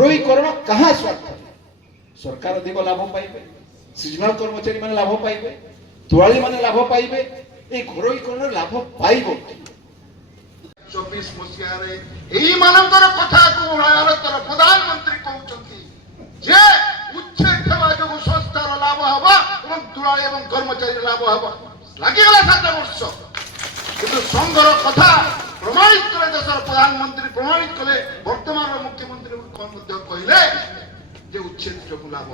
ଘରୋଇକରଣ କାହା ସ୍ୱାର୍ଥ सरकार अधिक लाभ पाइबे सीजनाल कर्मचारी माने लाभ पाइबे दुआली माने लाभ पाइबे ए घरोइकरण लाभ पाइबो 24 मसिया रे एई मानकर कथा को भारतर प्रधानमंत्री कहउछंती जे उच्छेद हेबा जो संस्थार लाभ हबा एवं दुआली एवं कर्मचारी लाभ हबा लागि गला 7 वर्ष किंतु संघर कथा प्रमाणित करे देशर प्रधानमंत्री प्रमाणित कले वर्तमान मुख्यमंत्री कोन मध्ये कहिले जे उच्छेद जो लाभ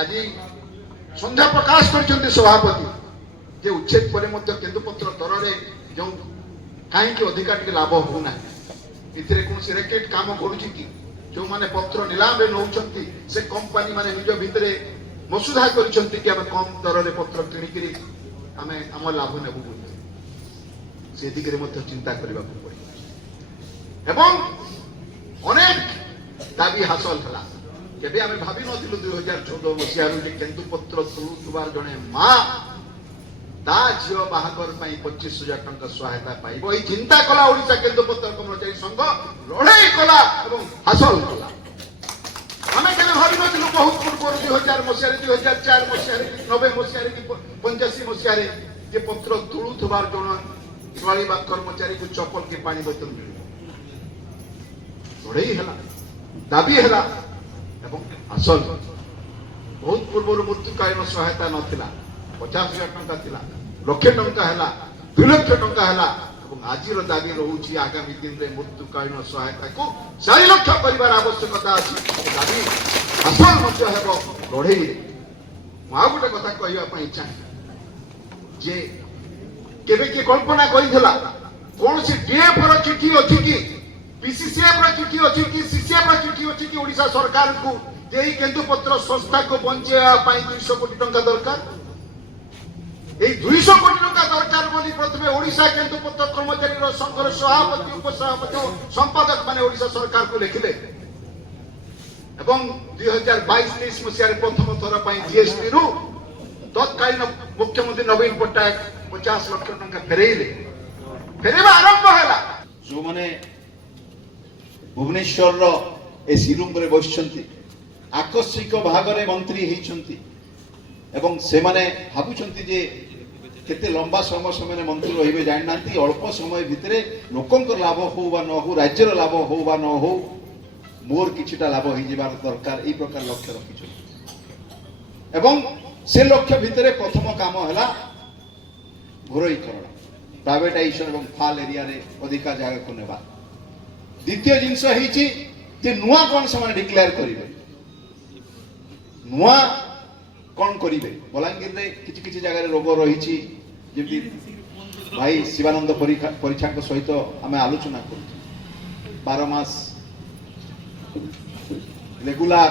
आज संध्या प्रकाश करछंती सभापति जे उच्छेद परे मध्ये केंदुपत्र दररे जो कहीं अधिकार टे लाभ होना इतरे कौन रेकेट काम करुची कि जो माने पत्र नीलाम रे नौचंती से कंपनी माने निज भितरे मसुधा करछंती कि हम कम दर रे पत्र किनिकरी हमें हम लाभ नेबु से दिगरे मध्ये चिंता करबा पड़े एवं अनेक दाबी हासिल हला केबे हमें भाबी नथिलु 2014 मसिया रो जे केंदुपत्र तुलुबार जने मां ता झियो बाहागर 25,000 टंका सहायता पाइबो ई चिंता कला ओडिसा केंदुपत्र कर्मचारी संघ लड़ाई कला एवं हासिल कला हमें केबे भाबी नथिलु बहुत पूर्व 2000 मसिया 2004 मसिया 90 मसिया 85 मसिया जे पत्र तुलुथबार जन दिवाली बा कर्मचारी को चप्पल के पानी बोतल मिलिबो लड़ाई हला दाबी हला एवं हासिल बहुत पूर्व मृत्युकालीन सहायता नथिला 50,000 टंका थिला लक्ष टंका हला 2 लाख टंका हला एवं आजिर दाबी रहउची आगामी दिन रे मृत्युकालीन सहायता को 4 लाख परिवार आवश्यकता अछि दाबी हासिल मध्य हेबो लड़ाई मा गोटे कथा कहइबा पई चाहे जे केबे के कल्पना करिथला कोन से डीएफ रो चिठी अछि कि पीसीसीएफ रो चिठी अछि कि सीसीएफ रो चिठी अछि कि ओडिसा सरकार को जेई केंदुपत्र संस्था को बंचेया पई 200 कोटी टंका दरकार এই 200 কোটি টাকা দরকার বলি প্রথমে ওড়িশা কেন্দ্রপত্র কর্মচারী সংঘর সভাপতি উপসভাপতি সম্পাদক মানে ওড়িশা সরকার কো লিখিলে এবং 2022-23 মସିହାରେ প্রথম থর পাই জিএসটি রু তৎকালীন মুখ্যমন্ত্রী নবীন পট্টনায়ক 50 লক্ষ টাকা ফেরেবা আরম্ভ ହେଲା जो माने भुवनेश्वर रो ए सिरुम रे बसछंती आकस्मिक भागरे मंत्री हेछंती एवं से माने भाबुछंती जे केते लंबा समय मंत्री रहिबे जाननांती अल्प समय भितरे लोकंकर लाभ हो बा न हो राज्यर लाभ हो बा न हो मोर किछिटा लाभ होई जिबार दरकार ई प्रकार लक्ष्य रखिछु एवं से लक्ष्य भितरे प्रथम काम हला घरोइकरण प्राइवेटाइजेशन एवं फाल एरिया रे अधिकार जागा को नेबा द्वितीय जिंस हिची जे नुवा कोन समान डिक्लेयर करिवे नुवा कौन करिवे बलांगीर रे किछि किछि जगह रे रोग रहिछि जेमि भाई शिवानंद परीक्षा को सहित हमें आलोचना करू 12 मास रेगुलर